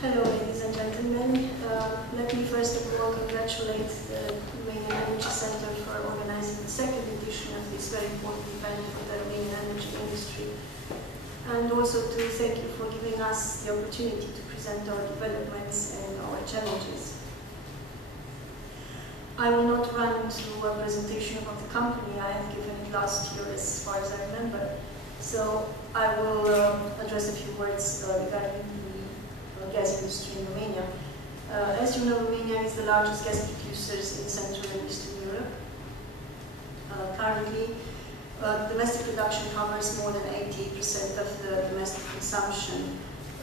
Hello, ladies and gentlemen. Let me first of all congratulate the Romanian Energy Center for organizing the second edition of this very important event for the Romanian energy industry. And also to thank you for giving us the opportunity to present our developments and our challenges. I will not run through a presentation about the company. I have given it last year as far as I remember. So I will address a few words regarding the gas industry in Romania. As you know, Romania is the largest gas producers in Central and Eastern Europe. Currently, domestic production covers more than 80% of the domestic consumption.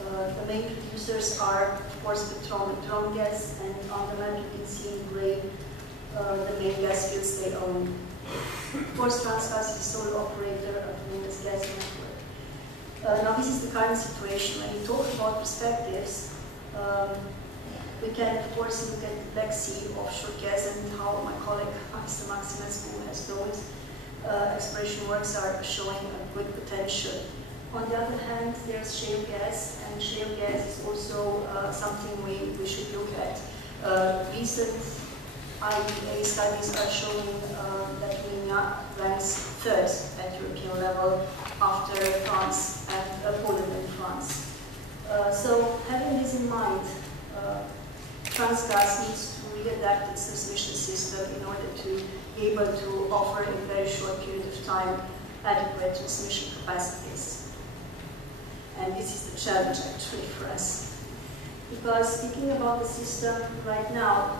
The main producers are, of course, Petrom and Transgaz, and on the map you can see in gray the main gas fields they own. Of course, Transgaz is the sole operator of Romania's gas network. Now, this is the current situation. When we talk about perspectives, we can, of course, look at the Black Sea offshore gas and how my colleague, Mr. Maxinescu, has told. Exploration works are showing a good potential. On the other hand, there's shale gas, and shale gas is also something we should look at. Recent IEA studies are showing that Romania ranks third at European level after France and Poland and France. So having this in mind, Transgaz needs to readapt its transmission system in order to be able to offer in a very short period of time adequate transmission capacities. And this is the challenge actually for us. Because speaking about the system right now,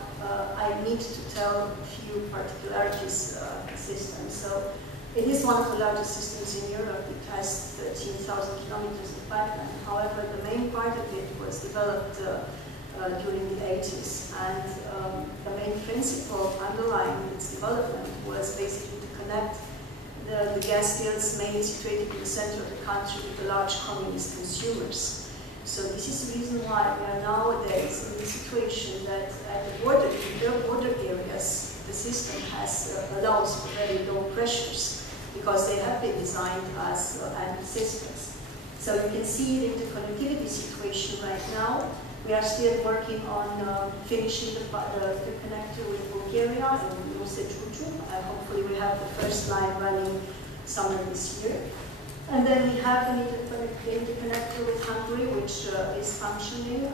I need to tell a few particularities of the system. So it is one of the largest systems in Europe. It has 13,000 kilometers of pipeline. However, the main part of it was developed during the 80s. And the main principle underlying its development was basically to connect the gas fields mainly situated in the center of the country with the large communist consumers. So this is the reason why we are nowadays in the situation that at the border, in the border areas, the system allows for very low pressures because they have been designed as anti-systems. So you can see the interconnectivity situation right now. We are still working on finishing the connector with Bulgaria and Juju. Hopefully we have the first line running summer this year. And then we have the interconnector with Hungary, which is functioning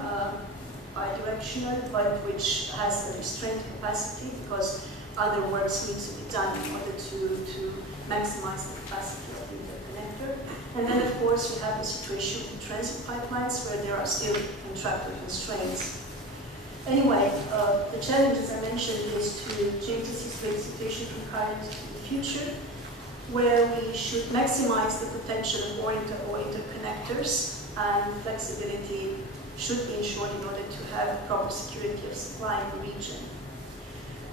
bidirectional, but which has a restrained capacity because other works need to be done in order to maximize the capacity of the interconnector. And then, of course, we have the situation with transit pipelines where there are still contractor constraints. Anyway, the challenge, as I mentioned, is to change the situation from current to the future, where we should maximize the potential of all interconnectors, and flexibility should be ensured in order to have proper security of supply in the region.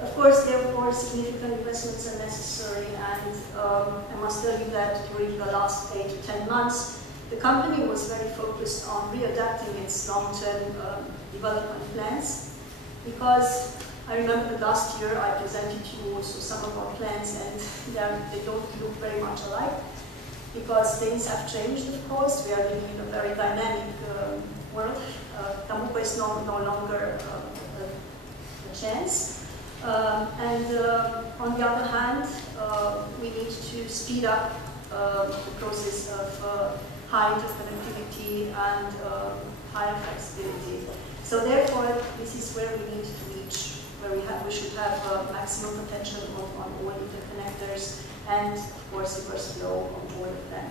Of course, therefore, significant investments are necessary, and I must tell you that during the last 8 to 10 months, the company was very focused on readapting its long-term development plans, because I remember that last year I presented to you also some of our plans, and they don't look very much alike, because things have changed, of course. We are living in a very dynamic world. Tamuco is no longer a chance. On the other hand, we need to speed up the process of high interconnectivity and higher flexibility. So therefore, this is where we need to reach, where we should have maximum potential on all interconnectors and, of course, reverse flow on all of them.